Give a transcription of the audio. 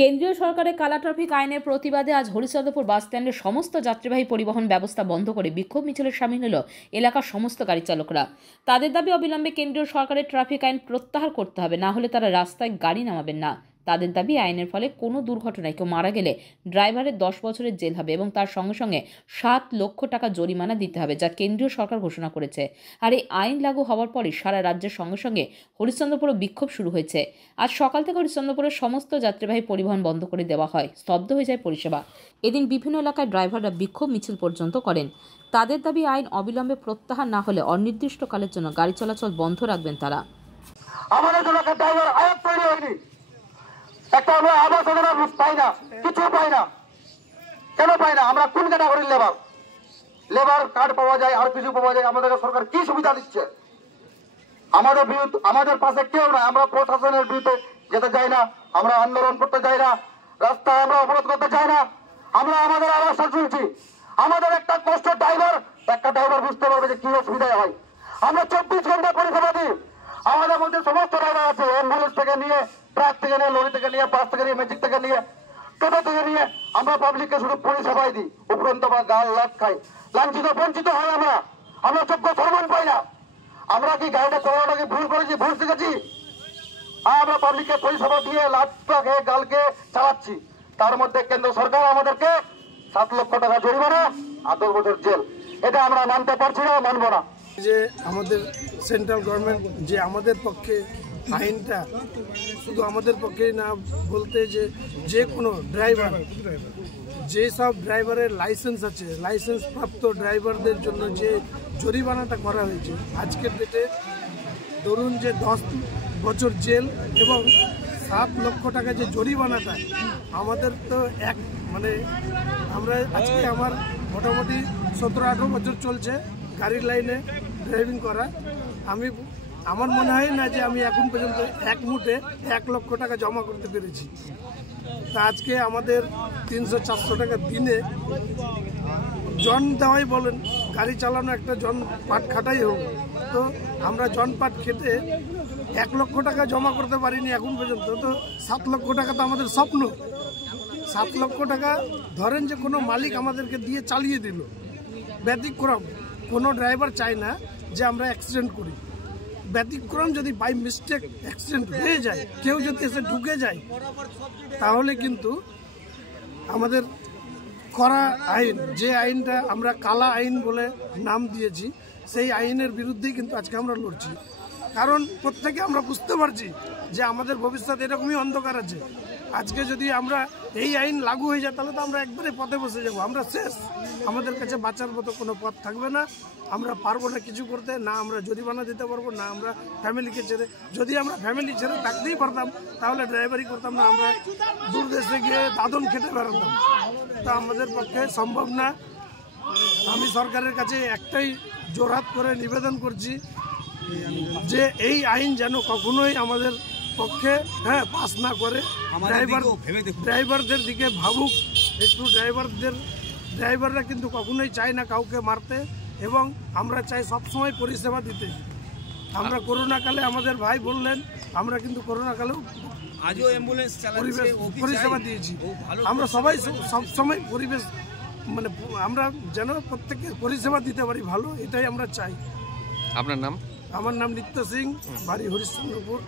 কেন্দ্রীয় সরকারের কালা ট্রাফিক আইনের প্রতিবাদে আজ হরিশ্চন্দ্রপুর বাস স্ট্যান্ডে সমস্ত যাত্রীবাহী পরিবহন ব্যবস্থা বন্ধ করে বিক্ষোভ মিছিলে সামিল হল এলাকার সমস্ত গাড়ি চালকরা। তাদের দাবি অবিলম্বে কেন্দ্রীয় সরকারের ট্রাফিক আইন প্রত্যাহার করতে হবে, না হলে তারা রাস্তায় গাড়ি নামাবেন না। তাদের দাবি আইনের ফলে কোনো দুর্ঘটনায় কেউ মারা গেলে ড্রাইভারের 10 বছরের জেল হবে এবং তার সঙ্গে সঙ্গে 7 লক্ষ টাকা জরিমানা দিতে হবে, যা কেন্দ্রীয় সরকার ঘোষণা করেছে। আর এই আইন লাগু হওয়ার পরই সারা রাজ্যের সঙ্গে সঙ্গে হরিশ্চন্দ্রপুরে বিক্ষোভ শুরু হয়েছে। আজ সকাল থেকে হরিশ্চন্দ্রপুরের সমস্ত যাত্রীবাহী পরিবহন বন্ধ করে দেওয়া হয়, স্তব্ধ হয়ে যায় পরিষেবা। এদিন বিভিন্ন এলাকায় ড্রাইভাররা বিক্ষোভ মিছিল পর্যন্ত করেন। তাদের দাবি আইন অবিলম্বে প্রত্যাহার না হলে অনির্দিষ্টকালের জন্য গাড়ি চলাচল বন্ধ রাখবেন তারা। আমাদের জন্য একটা ড্রাইভার আয়াত তৈরি হয়নি, একটা আমরা আবাস যোজনা পাই না, কিছু পাই না। কেন পাই না? আমরা কোন ক্যাটাগরির লেবার কার্ড পাওয়া যায় আর কিছু পাওয়া যায়। আমাদের সরকার কি সুবিধা দিচ্ছে? আমাদের বিরুদ্ধে আমাদের পাশে কেউ নাই। আমরা প্রশাসনের বিরুদ্ধে যেতে চাই না, আমরা আন্দোলন করতে চাই না, রাস্তায় আমরা অবরোধ করতে চাই না। আমরা আমাদের আওয়াজ শুনছি। আমাদের একটা কষ্ট একটা ড্রাইভার বুঝতে পারবে যে কি অসুবিধা হয়। আমরা 24 ঘন্টা পরিষেবা দিই। আমাদের মধ্যে সমস্ত ড্রাইভার আছে, অ্যাম্বুলেন্স থেকে নিয়ে, ট্রাক থেকে নিয়ে, লরি থেকে নিয়ে, বাস থেকে নিয়ে, ম্যাজিক থেকে নিয়ে, টোটো থেকে নিয়ে আমরা পাবলিককে শুধু পরিষেবাই দিই। উপরন্ত আমরা গাল লাট খাই, লাঞ্ছিত বঞ্চিত হয়। আমরা যোগ্য সম্মান পাই না। আমরা কি গাড়িটা চালানোটাকে ভুল করেছি, ভুল শিখেছি? আমরা পাবলিককে পরিষেবা দিয়ে লাটটা খেয়ে গালকে চালাচ্ছি। তার মধ্যে কেন্দ্র সরকার আমাদেরকে 7 লক্ষ টাকা জরিমানা আর 10 বছর জেল। এটা আমরা মানতে পারছি না, মানবো না। যে আমাদের সেন্ট্রাল গভর্নমেন্ট যে আমাদের পক্ষে আইনটা শুধু আমাদের পক্ষেই না বলতে যে কোনো ড্রাইভার, যেসব ড্রাইভারের লাইসেন্স আছে, লাইসেন্স প্রাপ্ত ড্রাইভারদের জন্য যে জরিমানাটা করা হয়েছে আজকের ডেটে, ধরুন যে 10 বছর জেল এবং 7 লক্ষ টাকা যে জরিমানাটা, আমাদের তো আমরা আজকে আমার মোটামুটি 17-18 বছর চলছে গাড়ির লাইনে ড্রাইভিং করা। আমার মনে হয় না যে আমি এখন পর্যন্ত এক মুঠে 1 লক্ষ টাকা জমা করতে পেরেছি। তা আজকে আমাদের 300-400 টাকা দিনে জন দেওয়াই বলেন, গাড়ি চালানো একটা জন পাট খাটাই হোক, তো আমরা জন পাট খেটে 1 লক্ষ টাকা জমা করতে পারিনি এখন পর্যন্ত। তো 7 লক্ষ টাকা তো আমাদের স্বপ্ন। 7 লক্ষ টাকা ধরেন যে কোনো মালিক আমাদেরকে দিয়ে চালিয়ে দিল, ব্যতিক্রম কোনো ড্রাইভার চায় না যে আমরা অ্যাক্সিডেন্ট করি। ব্যতিক্রম যদি বাই মিস্টেক অ্যাক্সিডেন্ট হয়ে যায়, কেউ যদি এসে ঢুকে যায়, তাহলে কিন্তু আমাদের করা আইন, যে আইনটা আমরা কালা আইন বলে নাম দিয়েছি, সেই আইনের বিরুদ্ধেই কিন্তু আজকে আমরা লড়ছি। কারণ প্রত্যেকে আমরা বুঝতে পারছি যে আমাদের ভবিষ্যৎ এরকমই অন্ধকার আছে। আজকে যদি আমরা এই আইন লাগু হয়ে যায় তাহলে তো আমরা একবারে পথে বসে যাব, আমরা শেষ। আমাদের কাছে বাঁচার মতো কোনো পথ থাকবে না। আমরা পারবো না কিছু করতে, না আমরা জরিমানা দিতে পারবো, না আমরা ফ্যামিলিকে ছেড়ে। যদি আমরা ফ্যামিলি ছেড়ে থাকতেই পারতাম তাহলে ড্রাইভারি করতাম না, আমরা দূর দেশে গিয়ে দাদন খেতে বেরোতাম। তা আমাদের পক্ষে সম্ভব না। আমি সরকারের কাছে একটাই জোরহাত করে নিবেদন করছি যে এই আইন যেন কখনোই আমাদের পক্ষে পাস না করে। ড্রাইভারদের দিকে ভাবুক একটু। ড্রাইভাররা কিন্তু কখনোই চায় না কাউকে মারতে, এবং আমরা চাই সবসময় পরিষেবা দিতে। আমরা করোনাকালে আমাদের ভাই বললেন, আমরা কিন্তু করোনাকালেও আজও অ্যাম্বুলেন্স পরিষেবা দিয়েছি। আমরা সবাই সবসময় পরিবেশ আমরা যেন প্রত্যেককে পরিষেবা দিতে পারি ভালো, এটাই আমরা চাই। আপনার নাম? আমার নাম নিত্য সিং, বাড়ি হরিশ্চন্দ্রপুর।